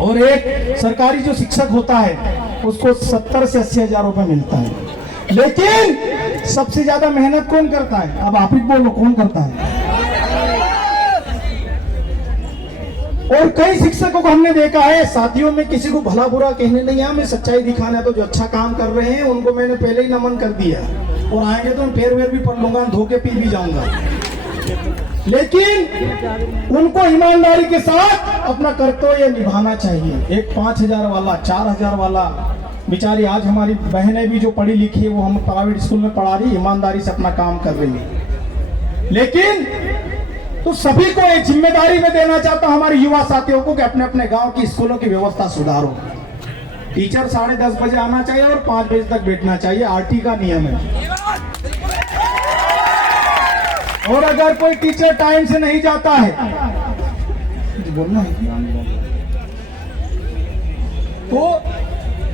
और एक सरकारी जो शिक्षक होता है उसको 70 से 80 हजार रुपए मिलता है। लेकिन सबसे ज्यादा मेहनत कौन करता है? अब आप ही बोलो, कौन करता है? और कई शिक्षकों को हमने देखा है, साथियों में किसी को भला बुरा कहने नहीं है, हमें सच्चाई दिखाना है। तो जो अच्छा काम कर रहे हैं उनको मैंने पहले ही नमन कर दिया, और आएंगे तो पैर वेर भी पड़ लूंगा, धोके पी भी जाऊंगा। लेकिन उनको ईमानदारी के साथ अपना कर्तव्य निभाना चाहिए। एक 5,000 वाला, 4,000 वाला, बेचारी आज हमारी बहनें भी जो पढ़ी लिखी है वो हम प्राइवेट स्कूल में पढ़ा रही, ईमानदारी से अपना काम कर रही है। लेकिन तो सभी को एक जिम्मेदारी में देना चाहता हूं हमारे युवा साथियों को कि अपने अपने गांव की स्कूलों की व्यवस्था सुधारो। टीचर 10:30 बजे आना चाहिए और 5 बजे तक बैठना चाहिए, आरटी का नियम है। और अगर कोई टीचर टाइम से नहीं जाता है, बोलना है, तो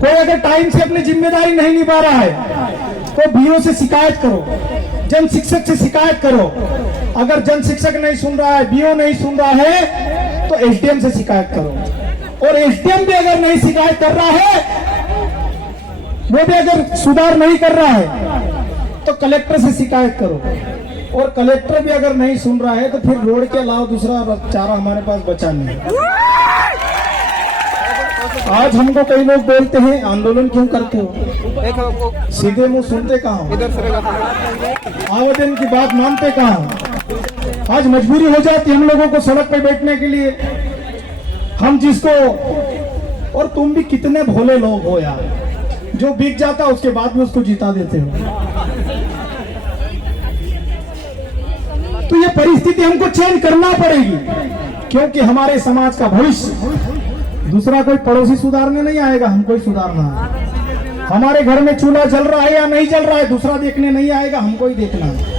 कोई अगर टाइम से अपनी जिम्मेदारी नहीं निभा रहा है तो बीओ से शिकायत करो, जन शिक्षक से शिकायत करो। अगर जन शिक्षक नहीं सुन रहा है, बीओ नहीं सुन रहा है, तो एसडीएम से शिकायत करो। और एसडीएम भी अगर नहीं शिकायत कर रहा है, वो भी अगर सुधार नहीं कर रहा है, तो कलेक्टर से शिकायत करो। और कलेक्टर भी अगर नहीं सुन रहा है तो फिर रोड के अलावा दूसरा चारा हमारे पास बचा नहीं। आज हमको कई लोग बोलते हैं आंदोलन क्यों करते हो, सीधे मुंह सुनते कहाँ हो, आवेदन की बात मानते कहाँ हो। आज मजबूरी हो जाती हम लोगों को सड़क पे बैठने के लिए। हम जिसको, और तुम भी कितने भोले लोग हो यार, जो बिक जाता उसके बाद भी उसको जिता देते हो। तो ये परिस्थिति हमको चेंज करना पड़ेगी, क्योंकि हमारे समाज का भविष्य दूसरा कोई पड़ोसी सुधारने नहीं आएगा, हमको ही सुधारना है। हमारे घर में चूल्हा जल रहा है या नहीं जल रहा है दूसरा देखने नहीं आएगा, हमको ही देखना है।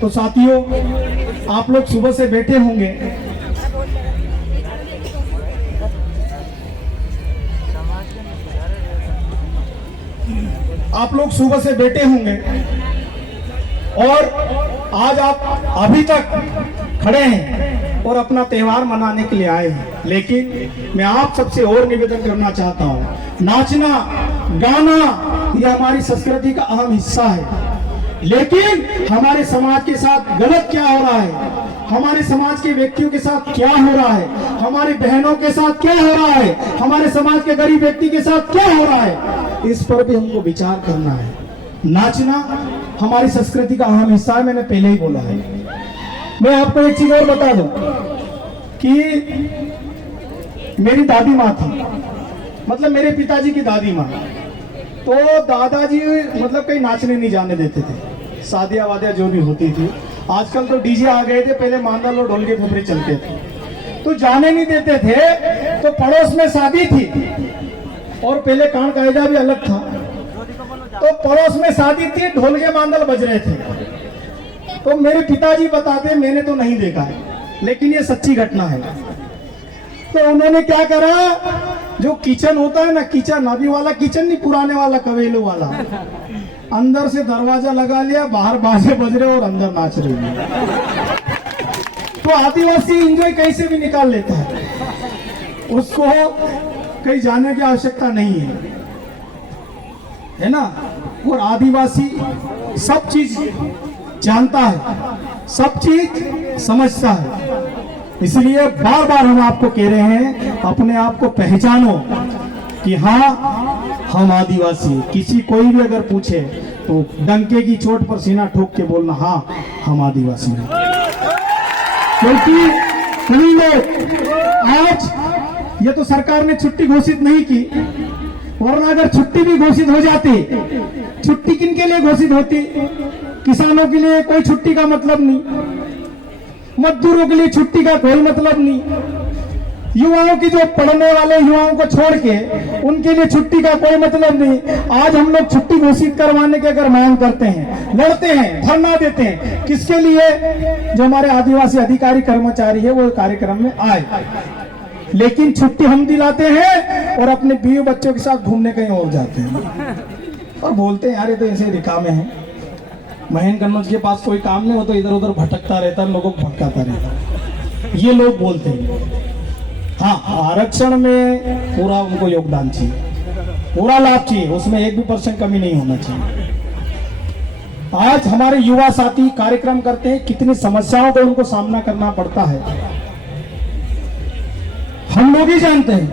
तो साथियों, आप लोग सुबह से बैठे होंगे, आप लोग सुबह से बैठे होंगे और आज आप अभी तक खड़े हैं और अपना त्योहार मनाने के लिए आए हैं। लेकिन मैं आप सबसे और निवेदन करना चाहता हूं, नाचना गाना ये हमारी संस्कृति का अहम हिस्सा है। लेकिन हमारे समाज के साथ गलत क्या हो रहा है, हमारे समाज के व्यक्तियों के साथ क्या हो रहा है, हमारी बहनों के साथ क्या हो रहा है, हमारे समाज के गरीब व्यक्ति के साथ क्या हो रहा है, इस पर भी हमको विचार करना है। नाचना हमारी संस्कृति का अहम हिस्सा है, मैंने पहले ही बोला है। मैं आपको एक चीज और बता दूं कि मेरी दादी माँ थी, मतलब मेरे पिताजी की दादी माँ, तो दादाजी मतलब कहीं नाचने नहीं जाने देते थे, शादियां वादियां जो भी होती थी। आजकल तो डीजे आ गए थे, पहले मांदल और ढोल के फेफड़े चलते थे, तो जाने नहीं देते थे। तो पड़ोस में शादी थी और पहले कान कायदा भी अलग था, तो पड़ोस में शादी थी, ढोल के मांदल बज रहे थे। तो मेरे पिताजी बताते, मैंने तो नहीं देखा है लेकिन ये सच्ची घटना है। तो उन्होंने क्या करा, जो किचन होता है ना, किचन अभी वाला किचन नहीं, पुराने वाला कवेलो वाला, अंदर से दरवाजा लगा लिया, बाहर बाजे बज रहे और अंदर नाच रही है। तो आदिवासी एंजॉय कैसे भी निकाल लेता है, उसको कहीं जाने की आवश्यकता नहीं है ना। और आदिवासी सब चीज जानता है, सब चीज समझता है। इसलिए बार बार हम आपको कह रहे हैं, अपने आप को पहचानो कि हाँ हम आदिवासी। किसी कोई भी अगर पूछे तो डंके की चोट पर सीना ठोक के बोलना, हाँ हम आदिवासी हैं। क्योंकि कई लोग, आज ये तो सरकार ने छुट्टी घोषित नहीं की, वरना अगर छुट्टी भी घोषित हो जाती, छुट्टी किनके लिए घोषित होती, किसानों के लिए कोई छुट्टी का मतलब नहीं, मजदूरों के लिए छुट्टी का कोई मतलब नहीं, युवाओं की जो पढ़ने वाले युवाओं को छोड़ के उनके लिए छुट्टी का कोई मतलब नहीं। आज हम लोग छुट्टी घोषित करवाने की अगर मांग करते हैं, लड़ते हैं, धरना देते हैं, किसके लिए, जो हमारे आदिवासी अधिकारी कर्मचारी है वो कार्यक्रम में आए। लेकिन छुट्टी हम दिलाते हैं और अपने बीवी बच्चों के साथ घूमने कहीं और जाते हैं और बोलते हैं यार ये तो ऐसे रिकामे हैं, महेंद्र कन्नौज के पास कोई काम नहीं, वो तो इधर उधर भटकता रहता है, लोगों को भटकाता रहता है, ये लोग बोलते हैं। हाँ, आरक्षण में पूरा उनको योगदान चाहिए, पूरा लाभ चाहिए, उसमें 1% कमी नहीं होना चाहिए। आज हमारे युवा साथी कार्यक्रम करते हैं, कितनी समस्याओं को उनको सामना करना पड़ता है हम लोग ही जानते हैं।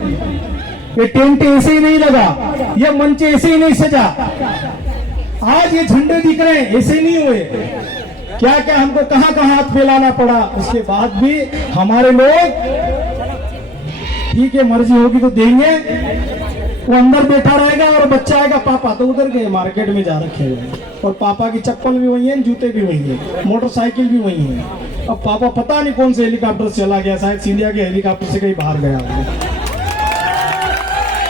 ये टेंट ऐसे ही नहीं लगा, ये मंच ऐसे ही नहीं सजा, आज ये झंडे दिख रहे हैं ऐसे नहीं हुए, क्या क्या हमको कहां कहां हाथ फैलाना पड़ा। उसके बाद भी हमारे लोग ठीक है मर्जी होगी तो देंगे, वो अंदर बैठा रहेगा और बच्चा आएगा पापा तो उधर गए मार्केट में जा रखे हुए, और पापा की चप्पल भी वही है, जूते भी वही है, मोटरसाइकिल भी वही है। अब पापा पता नहीं कौन से हेलीकॉप्टर से चला गया, शायद सिंधिया के हेलीकॉप्टर से कहीं बाहर गया होगा।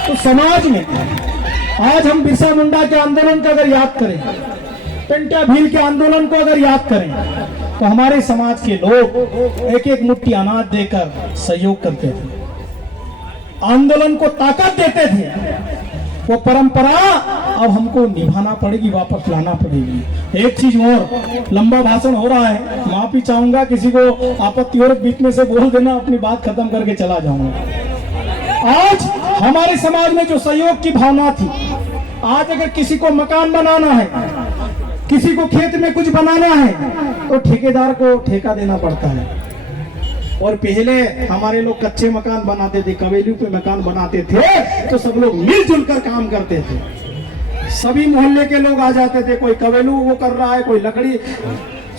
तो समाज में आज हम बिरसा मुंडा के आंदोलन को अगर याद करें, पेंटा भील के आंदोलन को अगर याद करें, तो हमारे समाज के लोग एक एक मुट्ठी अनाज देकर सहयोग करते थे, आंदोलन को ताकत देते थे। वो परंपरा अब हमको निभाना पड़ेगी, वापस लाना पड़ेगी। एक चीज और, लंबा भाषण हो रहा है, माफी चाहूंगा, किसी को आपत्ति और बीच में से बोल देना, अपनी बात खत्म करके चला जाऊंगा। आज हमारे समाज में जो सहयोग की भावना थी, आज अगर किसी को मकान बनाना है, किसी को खेत में कुछ बनाना है, तो ठेकेदार को ठेका देना पड़ता है। और पहले हमारे लोग कच्चे मकान बनाते थे, कवेलू पे मकान बनाते थे, तो सब लोग मिलजुल कर काम करते थे, सभी मोहल्ले के लोग आ जाते थे, कोई कवेलू वो कर रहा है, कोई लकड़ी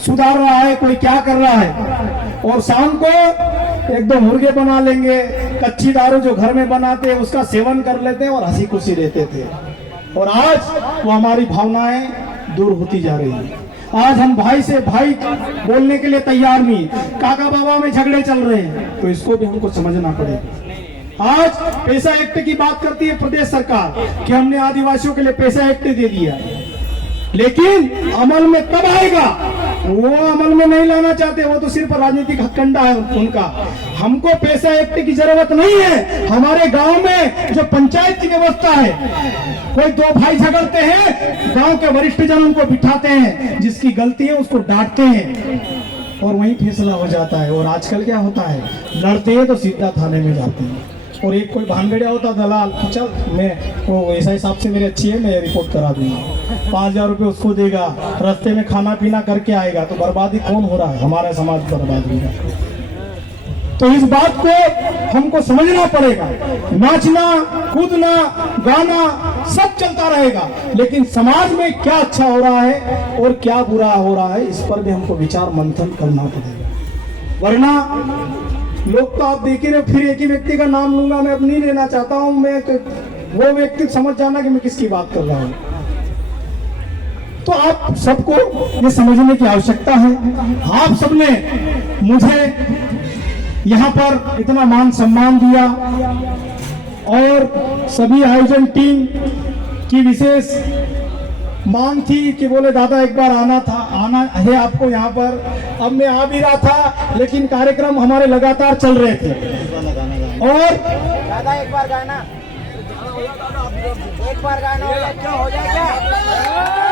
सुधार रहा है, कोई क्या कर रहा है, और शाम को एक दो मुर्गे बना लेंगे, कच्ची दारू जो घर में बनाते हैं उसका सेवन कर लेते हैं और हंसी खुशी रहते थे। और आज वो हमारी भावनाएं दूर होती जा रही है। आज हम भाई से भाई बोलने के लिए तैयार नहीं, काका बाबा में झगड़े चल रहे हैं, तो इसको भी हमको समझना पड़ेगा। आज पैसा एक्ट की बात करती है प्रदेश सरकार कि हमने आदिवासियों के लिए पैसा एक्ट दे दिया, लेकिन अमल में तब आएगा, वो अमल में नहीं लाना चाहते, वो तो सिर्फ राजनीतिक हथकंडा है उनका। हमको पैसा एक्ट की जरूरत नहीं है। हमारे गांव में जो पंचायत की व्यवस्था है, कोई दो भाई झगड़ते हैं, गांव के वरिष्ठ जन उनको बिठाते हैं, जिसकी गलती है उसको डांटते हैं और वहीं फैसला हो जाता है। और आजकल क्या होता है, लड़ते हैं तो सीधा थाने में जाते हैं, और एक कोई भानगड़िया होता दलाल, चल मैं वो ऐसा हिसाब से मेरी अच्छी है, मैं रिपोर्ट करा दूंगा, 5,000 रुपये उसको देगा, रास्ते में खाना पीना करके आएगा। तो बर्बादी कौन हो रहा है? हमारा समाज बर्बाद हो रहा है। तो इस बात को हमको समझना पड़ेगा। नाचना, कूदना, गाना सब चलता रहेगा, लेकिन समाज में क्या अच्छा हो रहा है और क्या बुरा हो रहा है, इस पर भी हमको विचार मंथन करना पड़ेगा। वरना लोग तो आप देख ही रहे, फिर एक ही व्यक्ति का नाम लूंगा, मैं अब नहीं लेना चाहता हूं, मैं तो वो व्यक्ति समझ जाना कि मैं किसकी बात कर रहा हूं। तो आप सबको ये समझने की आवश्यकता है। आप सबने मुझे यहाँ पर इतना मान सम्मान दिया, और सभी आयोजन टीम की विशेष मांग थी कि बोले दादा एक बार आना है आपको यहाँ पर। अब मैं आ भी रहा था, लेकिन कार्यक्रम हमारे लगातार चल रहे थे। और दादा एक बार गाना हो जाए क्या?